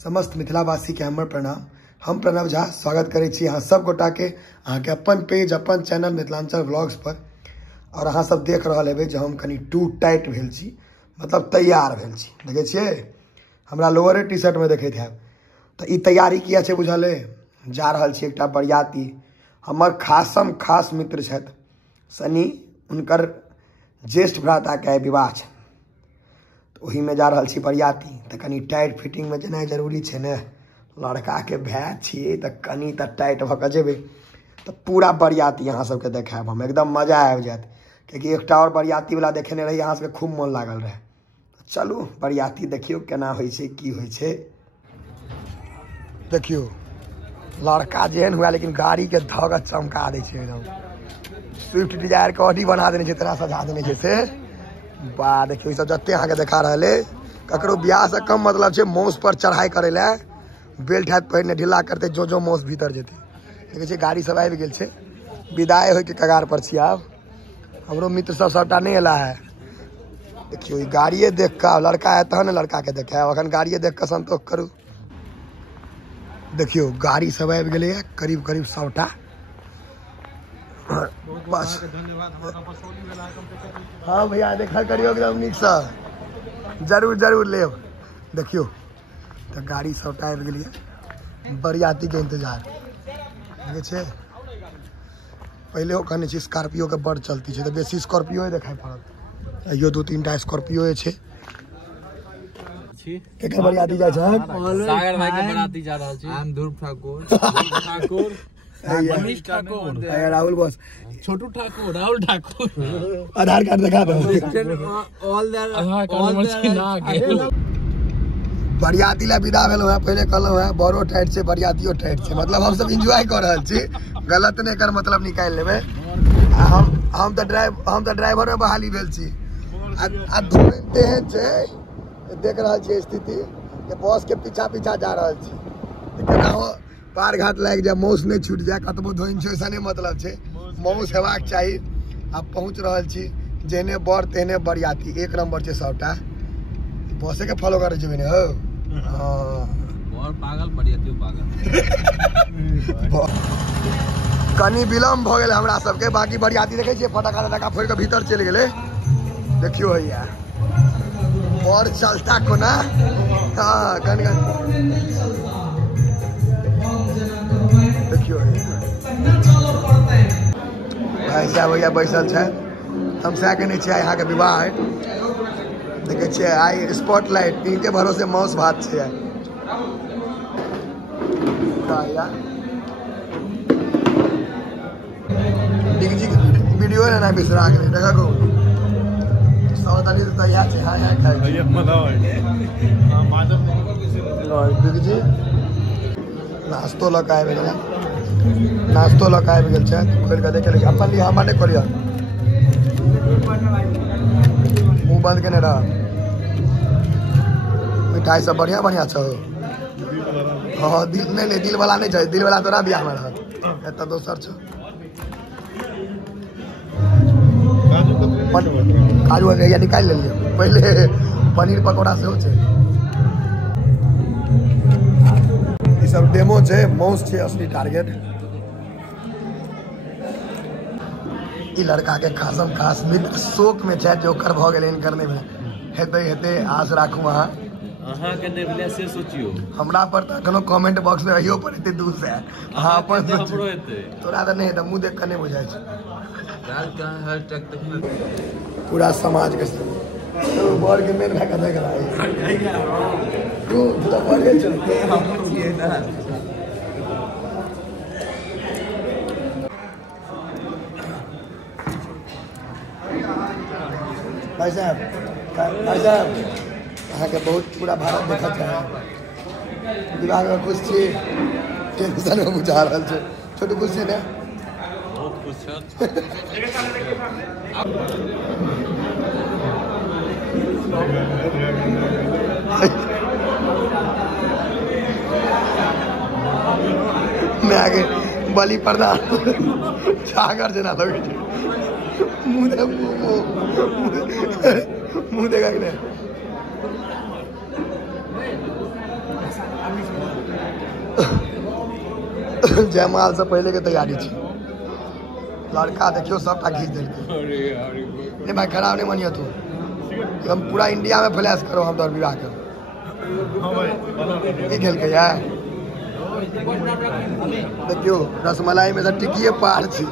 समस्त मिथिलावासी के हमर प्रणाम। हम प्रणव झा स्वागत करै छी अहाँ सब गोटा के अहाँ के अपन पेज अपन चैनल मिथिलांचल व्लॉग्स पर। और अहाँ सब देख रहल हेबै जे हम कनी टू टाइट भेल छी, मतलब तैयार भेल छी। देखै छियै हमरा लोअरे टी शर्ट में देखैत हैब। तो ई तैयारी किया छै बुझल है? जा रहल छी एकटा बरियाती, हमर खासम खास मित्र छथि सनी, उनकर ज्येष्ठ भ्राता के विवाह छै। तो वही में जा रहल छी बरियाती। तो कनी टाइट फिटिंग में जेनाइ जरूरी छै ने, लड़का के भाई छियै तो कनी तो टाइट भऽ कऽ जेबै। तो पूरा बरियाती अहाँ सबके देखायब हम, एकदम मजा आबि जायत। क्योंकि एकटा और बरियाती वाला देखेने रही, अहाँ सबके खूब मन लागल रहे। तो चलू बरियाती देखियो केना होइ छै, की होइ छै। देखियो लड़का जेहन हुआ लेकिन गाड़ी के धग चमका दै छै एकदम। स्विफ्ट डिजायर के ऑडी बना देने छै, तेरा सजा देने छै से। वाह देखियो ई सब जत्ते अहाँ के देखा रहले, ककरो बियाह से कम मतलब छै मौस पर चढ़ाई करे ले। बेल्ट हाथ पहिरने ढीला करते जो मौस भीतर जेते। देखै छै गाड़ी सब आबि गेल छै, विदाई होय के कगार पर छी आब। हमरो मित्र सब सबटा नहीं एला है। देखियो ई गाड़िए देख के लड़का है तहन लड़का के देखायब, अखन गाड़िए देख के संतोष करू। देखियो गाड़ी सब आबि गेलै है करीब करीब 100टा। बस हाँ भैया देखा करियो एकदम नीक से, जरूर जरूर लेब। देखियो तो गाड़ी सबटा आबि गेलिए, बरियाती के इंतजार देखे छे। पहले हो कहने छी स्कॉर्पियो के बड़ चलती है, तो बेसी स्कॉर्पियो देखाई पड़त। यो 2-3 टा स्कॉर्पियो छे। केकर बरियाती जा छै? सागर भाई के बराती जा रहल छी। हम ध्रुव ठाकुर मनीष ठाकुर, राहुल बॉस, छोटू ठाकुर, राहुल ठाकुर। आधार कार्ड दिखा दो। बरियाती ला विदा भेलहुँ हैं, पहले कहलहुँ हैं बड़ो टाइट छै बरियातियो टाइट छै, मतलब हम सब एंजॉय कर रहल छी। गलत नहीं कर मतलब निकाल लेबै। हम तो ड्राइवर में बहाली भेल छी। आ धुन तेहन छै, देख रहल छी स्थिति कि बस के पीछा पीछा जा रहल छी। केना हो पार घाट लाग जाए, मौस नहीं छूट जाए, कतबो धोइन छै ऐसा नहीं मतलब छै, मौस हेबाक चाहिए। अब पहुँच रहल छी, जेहने बर तेहने बरियाती, एक नंबर छै सबटा। बसे के फॉलो करे जेबै ने हो। और पागल बरियाती पागल। कनी विलम्ब भ गेल हमरा सबके, बाकी बरियाती देखे छियै फटाका तटाका फोड़ के भीतर चल गेले। देखियो भैया और चलता कोना। हाँ कन देखियो भाई साहब भैया बैसल छै। हम सह के नहीं यहाँ के विवाह है, देखे छियै आई स्पॉटलाइट इनके भरोसे मौस भात छै। वीडियो लेना बिसरा गेलै, देखा को सावधानी से तैयार छै। हाँ यहाँ खाई भैया जी नाश्तो लऽ के आबि गेल, नाश्तो लऽ के आबि गेल छै। खोलि कऽ देखे अपन लिए हमर नहीं खोलिया, मुँह बंद केने रह। मिठाई सब बढ़िया बढ़िया छो। हाँ दिल नहीं दिल वाला नहीं चाहिए, दिल वाला तोरा बियाह में रह, एत दोसर छो। काजू या निकाल लेलिए, पहले पनीर पकौड़ा से हो छै। ई सब डेमो छै, मौस छै असली टारगेट। ई लड़का के खासम खास मित्र शोक में छै, जोकर भ गेलै इनकर नहीं भेल। हेते हेते आस राखू अहाँ के देबले से सोचियो। हमरा पर त कोनो कमेंट बॉक्स में अहियो पर एते दूर से अहाँ अपन हमरो हेते, तोरा त नहीं त मुंह देख के नहीं बुझाय छै। काल का हैशटैग पूरा समाज के तो बड़ के मेन भाग देख रहा है तू तो बड़ के चल हम छिए ना। भाई साहब अहाँ के बहुत पूरा भारत देखत है, विभाग में खुश छी, टेंशन में बुझा रहल छै। छोटू खुश छै ने? बहुत खुश छै। मैं आगे बलि प्रदान छागर जना लगे छै। मुँह देखा कि नहीं? जयमाल से पहले के तैयारी थी। लड़का देखियो सबटा घीच देलकै। नहीं भाई खराब नहीं मानिए तू, हम पूरा इंडिया में फ्लैश करो हम तोर विवाह के। की खेल के यार देखियो रसमलाई में से टिकिए पार थी।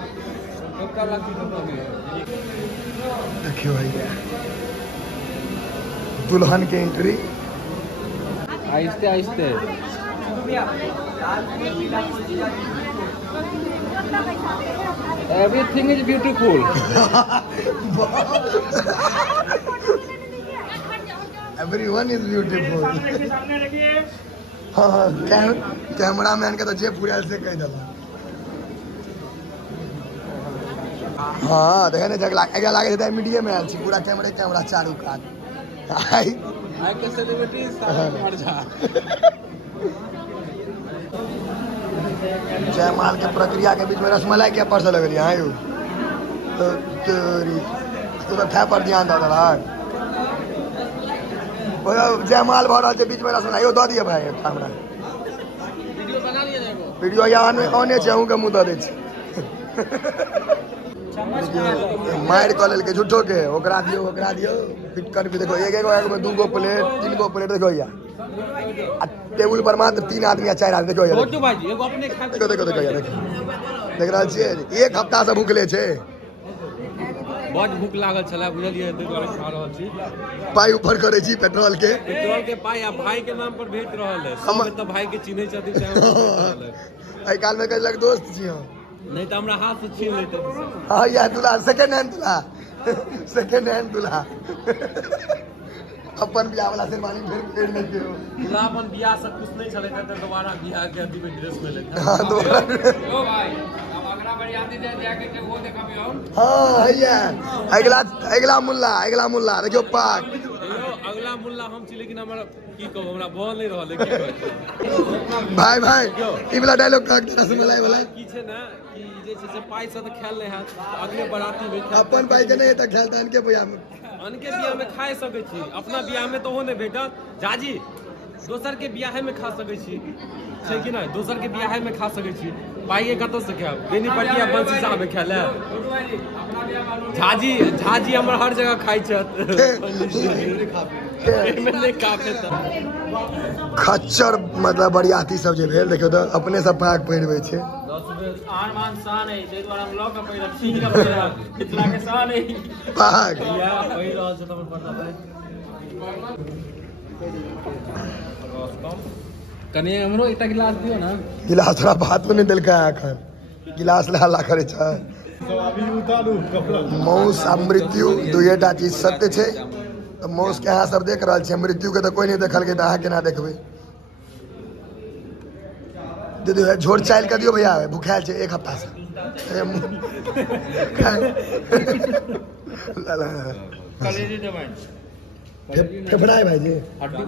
देखियो भैया दुल्हन के एंट्री आहिस्ते आहिस्ते। Everything is beautiful. Everyone is beautiful. हाँ कैमरा मैन के तो जेब पूरा से कह दिला। हाँ देखे ना जगला एगा लागे देता मीडिया में आल छी पूरा कैमरा चारू काट। आई के सेलिब्रिटी मर जा। जयमाल के प्रक्रिया के बीच में रसमलाई क्या परस लग रही है यू तो तेरी तो क्या पर ध्यान दे रहा है। जयमाल भर रहा बीच में रसमलाई दे दिए भाई कैमरा वीडियो बना लिया जाएगा। वीडियो यहाँ आने चाहूँ के मुँह दे मार कऽ लेल के झूठो के ओकरा दियो फिट कर भी देखो एक में 2 गो प्लेट 3 गो प्लेट देखो या टेबुल पर मात्र 3 आदमी या 4 आदमी देखो या देखो या देख रहल छियै एक हफ्ता से भूखले छै। बहुत भूख लागल छला बुझलियै तै दुआरे खा रहल छी। पाई ऊपर करे छी पेट्रोल के पाई आ भाई के नाम पर भेट रहल है। हम त भाई के चिन्है छथिन चाहे आई काल में कहलक दोस्त छी हम नहीं तो हमरा हाथ से छीन लेते। हाँ यार दूल्हा सेकंड हैंड दूल्हा अपन बियाह वाला शेरवानी फेर ले के दूल्हा अपन बियाह से खुश नहीं चले त दोबारा बियाह के अथी में ड्रेस में लेते। हां दोबारा ओ भाई अब अगला बरियाती जाके के वो देखाबे हम। हां हैया अगला मुल्ला देखियो पाक अगला मुल्ला हम छी लेकिन हमरा की कहब हमरा बोल नहीं रहल है। भाई ई वाला डायलॉग का रसमलाई वाला की छै ना कि जे छै से पाई से त खेल नहीं है अगले बराती में अपन पाई के नहीं त खेलता इनके बियाह में अनके बियाह में खाए सकै छी अपना बियाह में तो हो नहीं भेटत जाजी दोसर के बियाह में खा सकै छी छै कि नहीं दोसर के बियाह में खा सकै छी पाइए कत से खाब बेनी पटिया बंसी साहब में खेले झाजी हमर हर जगह खाई छत खच्चर मतलब बरियाती सब जे भेल देखियो त अपने सब पाक पहिरबै छै। आन मान शान है जे द्वारा हम लॉ का पहिरब सिंह का पहिरब मिथिला के शान है पाक या पहिर रहल छै त पता भाई कने हमरो एकटा गिलास दियो ना। गिलास थोड़ा बात नहीं दिल का आखर गिलास ला ला करे छ मौस आ मृत्यु दुएटा चीज सत्य छै तो मौस के अहाँ सब देख रहल छै मृत्यु के तो कोई नहीं देखल के त अहाँ केना देखबै। दीदी झोर चाइल कर दियो भैया भूखायल छै 1 हफ्ता से कलेजी दे भाई फेफड़ा है भाई जी हड्डी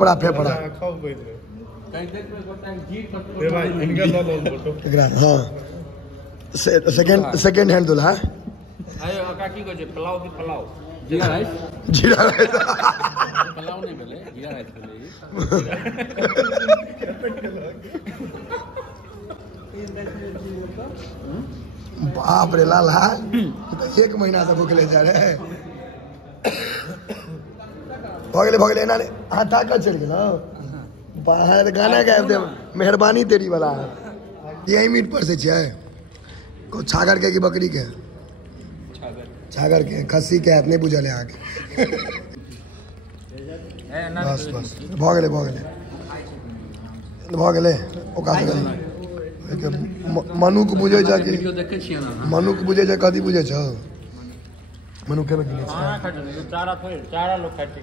वाला फेफड़ा हाँ सेकंड हैंड दूल्हा आयो का की कहै छै पुलाव जीरा राइस पुलाव नहीं भेले जीरा राइस भेले। बाप रे लाला 1 महीना से भूखले जा रहे भगले ना हाँ ताकत चढ़ गया बाहर गाना गायब दे मेहरबानी तेरी वाला यही मीट पर से को छागर के की बकरी के छागर के खस्सी के हाथ नहीं बुझल है आगे बस भगले ओकात मनु को बुझे छ कि मनु को बुझे छ कथी बुझे छ मनु के बकिने छ चारा लोग खाते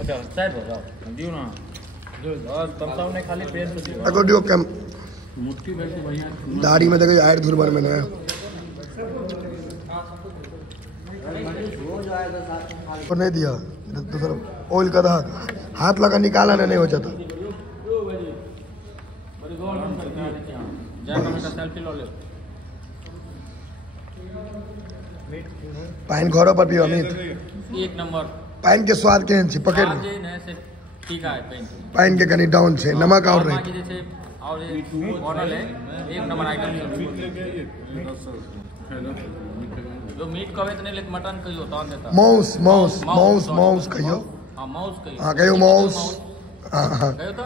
अच्छा साइड हो जाओ दियो ना जो तमसाव ने खाली पेन से दियो अगो दियो कम मुट्ठी में से भैया दाढ़ी में देखो आयर धुल भर में ना और नहीं दिया दूसरा ऑयल का था हाथ लगा निकाला नहीं हो जाता पाइन घरों पर पियो अमित। एक नंबर पाइन के स्वाद केहन छै पकड़ आज जे ने से ठीक है पाइन के कनी डाउन छै नमक और रही बाकी जैसे और ये ऑर्डर है एक नंबर आइटम जो मीट कहे तो नहीं लेकिन मटन कहियो तो देता माउस माउस माउस माउस कहियो हां माउस कहियो हां कहियो माउस हां कहियो तो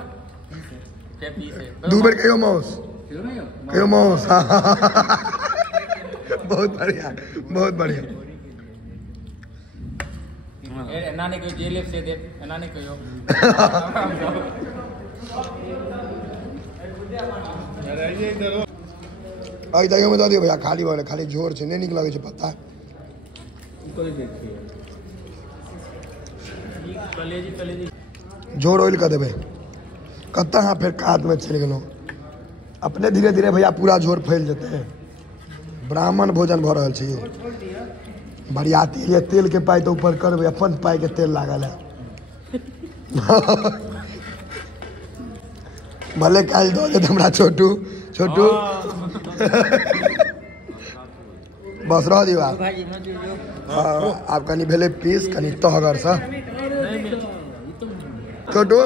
क्या पीस है दो बार कहियो माउस कहियो माउस बहुत बढ़िया बहुत बढ़िया एना ने कहियो जेलेब से दे एना ने कहियो आई दइयो में दे दियो भैया खाली वाले खाली जोर से नहीं निक लगे छै पता कलेजी जोर ऑयल कर देबे कत्ता हाँ फिर कात में चल गेलो अपने धीरे धीरे भैया पूरा जोर फैल जेते ब्राह्मण भोजन भ रहल छै बरियाती ये तेल के पाई तो ऊपर करबे अपन पाई के तेल लागल है भले काल दो दे हमरा छोटू छोटू बस रह दियो आप आप कनी भेले पीस कनी तहगर सा छोटू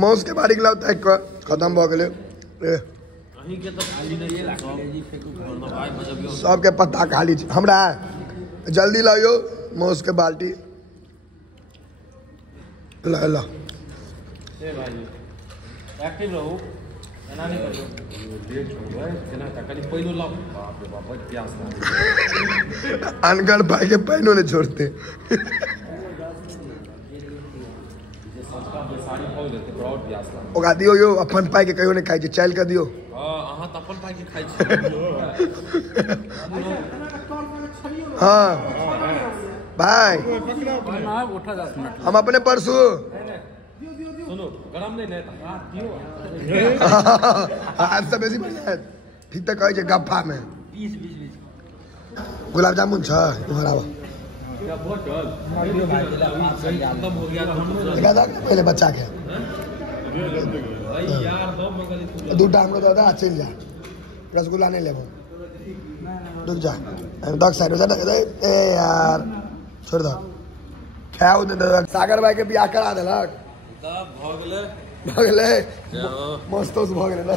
मौस के बारीक लाउ तक खत्म भ गेले सबके पत्ता खाली छै हमरा जल्दी लाइयो मौस के बाल्टी ला ला एक्टिव रहू एना नहीं करियो डेट हो गए केना का कनी पहिलो ला बाप रे बाप प्यास अनगढ़ भाई के पैनो ने छोड़ते साड़ी खोल देते ब्रॉड प्यास ला ओका दियो यो अपन पाई के कहियो ने खाइ छै चाइल के दियो हां अहाँ त अपन पाई के खाइ छी हाँ भाई उठा 10 मिनट हम अपने परसू सुनो गरम नहीं ने पियो आज से बेसी बढ़िया है ठीक तो कहे छै गप्पा में 20 गुलाब जामुन छ इधर आओ क्या बोतल खत्म हो गया तो हम लोग देखा था पहले बच्चा के भाई यार दो मंगली दूटा हमरो दादा चल जा रसगुल्ला नहीं लेबो रुक जा दक साइड हो जा ए यार छोड़ दो खाओ दे सागर भाई के बियाह करा देलक तब भ गेले मस्त भ गेलै